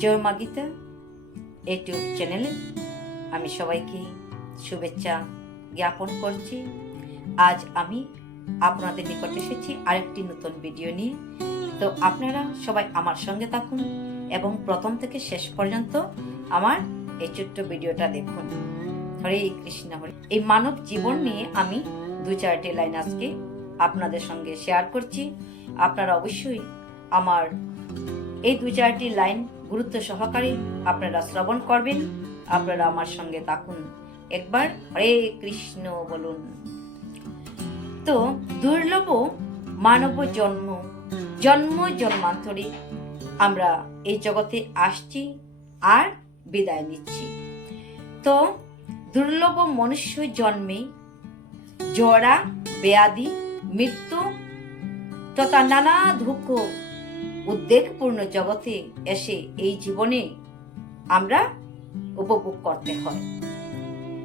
জয় মা গীতা। ইউটিউব চ্যানেলে আমি সবাইকে শুভেচ্ছা জ্ঞাপন করছি। আজ আমি আপনাদের নিকট এসেছি আরেকটি নতুন ভিডিও নিয়ে। তো আপনারা সবাই আমার সঙ্গে থাকুন এবং প্রথম থেকে শেষ পর্যন্ত আমার এই ছোট্ট ভিডিওটা দেখুন। হরে কৃষ্ণ, হরে। এই মানব জীবন নিয়ে আমি দু চারটি লাইন আজকে আপনাদের সঙ্গে শেয়ার করছি। আপনারা অবশ্যই আমার এই দু চারটি লাইন গুরুত্ব সহকারে আপনারা শ্রবণ করবেন। আপনারা আমার সঙ্গে থাকুন। একবার হরে কৃষ্ণ বলুন। তো, দুর্লভ মানব জন্ম জন্ম জন্মান্তরে আমরা এই জগতে আসছি আর বিদায় নিচ্ছি। তো, দুর্লভ মনুষ্য জন্মে জরা, ব্যাধি, মৃত্যু তথা নানা দুঃখ উদ্বেগপূর্ণ জগতে এসে এই জীবনে আমরা উপভোগ করতে হয়।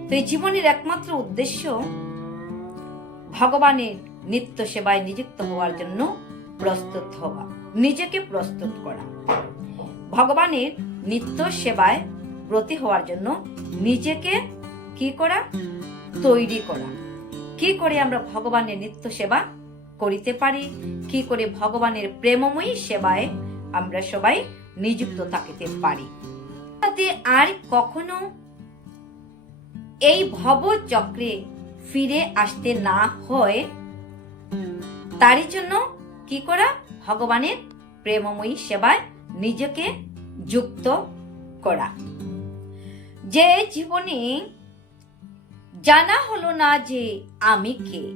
তো এই জীবনের একমাত্র উদ্দেশ্য ভগবানের নিত্য সেবায় নিযুক্ত হওয়ার জন্য প্রস্তুত হওয়া, নিজেকে প্রস্তুত করা। ভগবানের নিত্য সেবায় ব্রতী হওয়ার জন্য নিজেকে কি করা? তৈরি করা। কি করে আমরা ভগবানের নিত্য সেবা করিতে পারি? কি করে ভগবানের প্রেমময়ী সেবায় আমরা সবাই নিযুক্ত থাকিতে পারি? আর কখনো এই ভব চক্রে ফিরে আসতে না হয়। তারই জন্য কি করা? ভগবানের প্রেমময়ী সেবায় নিজেকে যুক্ত করা। যে জীবনে জানা হলো না যে আমি কে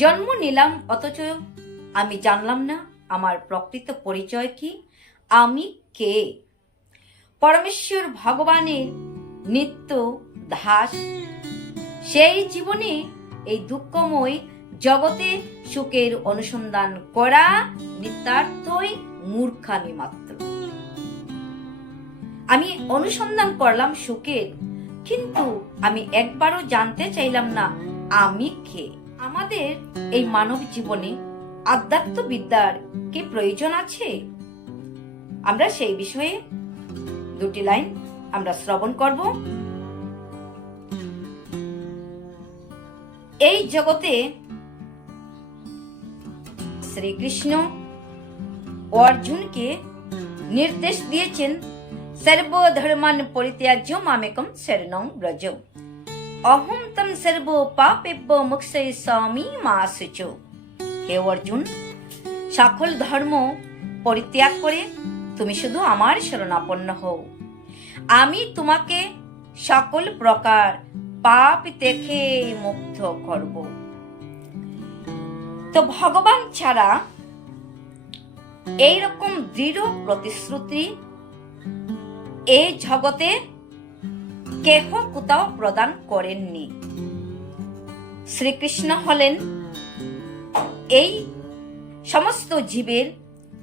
জন্ম নিলাম অথচ আমি জানলাম না আমার প্রকৃত পরিচয় কি? আমি কে? পরমেশ্বর ভগবানের নিত্য দাস। সেই জীবনে এই দুঃখময় জগতে সুখের অনুসন্ধান করা নিতার্থই মূর্খামি মাত্র। আমি অনুসন্ধান করলাম সুখের, কিন্তু আমি একবারও জানতে চাইলাম না আমি কে। আমাদের এই মানব জীবনে আধ্যাত্ম বিদ্যার কি প্রয়োজন আছে? আমরা সেই বিষয়ে দুটি লাইন আমরা শ্রবণ করব। এই জগতে শ্রীকৃষ্ণ অর্জুনকে নির্দেশ দিয়েছেন সর্বধর্মান পরিত্যাজ্য মামেকম শরণং ব্রজ অহম তম সর্ব পাপেব্য মুক্ষয় স্বামী মা সুচ হে অর্জুন, সকল ধর্ম পরিত্যাগ করে তুমি শুধু আমার শরণাপন্ন হও। আমি তোমাকে সকল প্রকার পাপ দেখে মুক্ত করব। তো ভগবান ছাড়া এই রকম দৃঢ় প্রতিশ্রুতি এই জগতে কেহ কোথাও প্রদান করেননি। শ্রীকৃষ্ণ হলেন এই সমস্ত জীবের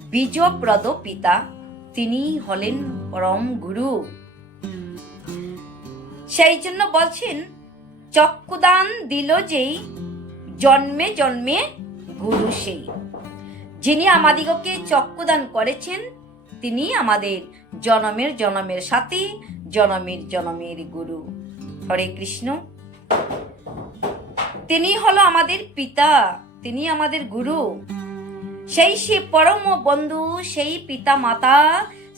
বীজপ্রদ পিতা তিনি হলেন পরম গুরু। সেই জন্য বলছেন, চক্ষুদান দিল যেই, জন্মে জন্মে গুরু সেই। যিনি আমাদিগকে চক্ষুদান করেছেন তিনি আমাদের জনমের জনমের সাথী জনমের জনমের গুরু। হরে কৃষ্ণ। তিনি হলো আমাদের পিতা, তিনি আমাদের গুরু। সেই সে পরম বন্ধু, সেই পিতা মাতা,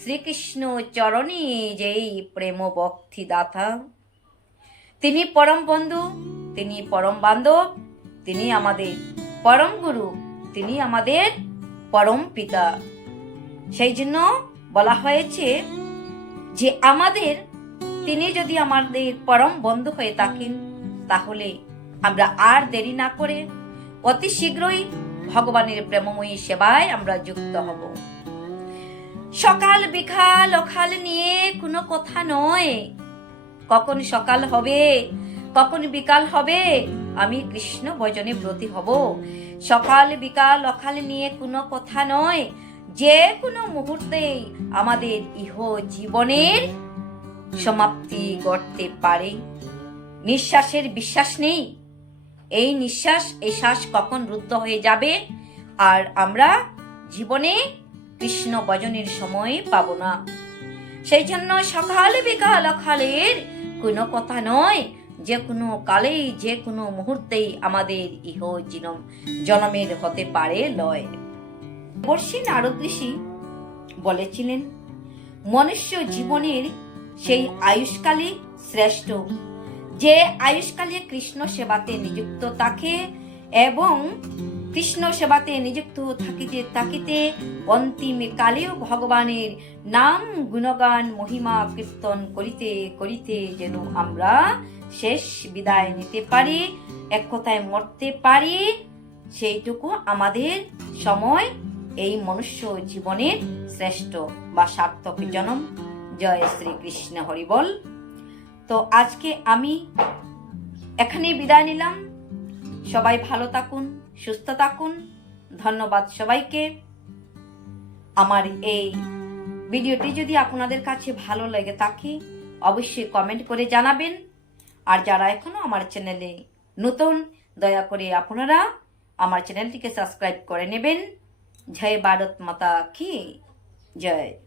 শ্রীকৃষ্ণ চরণে যেই প্রেম ভক্তি দাতা তিনি পরম বন্ধু, তিনি পরম বান্ধব, তিনি আমাদের পরম গুরু, তিনি আমাদের পরম পিতা। সেই জন্য বলা হয়েছে যে আমাদের, তিনি যদি আমাদের পরম বন্ধু হয়ে থাকেন, তাহলে আমরা আর দেরি না করে অতি শীঘ্রই ভগবানের প্রেমময়ী সেবায় আমরা যুক্ত হব। সকাল বিকাল অকাল নিয়ে কোনো কথা নয়। কখন সকাল হবে, কখন বিকাল হবে, আমি কৃষ্ণ ভজনে ব্রতী হব। সকাল বিকাল অকাল নিয়ে কোনো কথা নয়। যে কোনো মুহূর্তে আমাদের ইহ জীবনের সমাপ্তি ঘটতে পারে। নিঃশ্বাসের বিশ্বাস নেই। এই নিঃশ্বাস, এই শ্বাস কখন রুদ্ধ হয়ে যাবে? আর আমরা জীবনে কৃষ্ণ ভজনের সময় পাবো না। সেই জন্য সকাল বিকাল অকালের কোনো কথা নয়। যে কোনো কালেই যে কোনো মুহূর্তেই আমাদের ইহ জিনম, জনমের হতে পারে লয়। বর্ষী নারদ ঋষি বলেছিলেন, মনুষ্য জীবনের সেই আয়ুষ্কালই শ্রেষ্ঠ। যে আয়ুষ্কালে কৃষ্ণ সেবাতে নিযুক্ত থাকে এবং কৃষ্ণ সেবাতে নিযুক্ত থাকিতে থাকিতে অন্তিম কালেও ভগবানের নাম গুণগান, মহিমা কীর্তন করিতে করিতে যেন আমরা শেষ বিদায় নিতে পারি, এক কথায় মরতে পারি, সেইটুকু আমাদের সময় এই মনুষ্য জীবনের শ্রেষ্ঠ বা সার্থক জনম। জয় শ্রীকৃষ্ণ হরিবল তো আজকে আমি এখানে বিদায় নিলাম। সবাই ভালো থাকুন, সুস্থ থাকুন। ধন্যবাদ সবাইকে। আমার এই ভিডিওটি যদি আপনাদের কাছে ভালো লেগে থাকে, অবশ্যই কমেন্ট করে জানাবেন। আর যারা এখনও আমার চ্যানেলে নতুন, দয়া করে আপনারা আমার চ্যানেলটিকে সাবস্ক্রাইব করে নেবেন। জয় ভারত মাতা কি? জয়।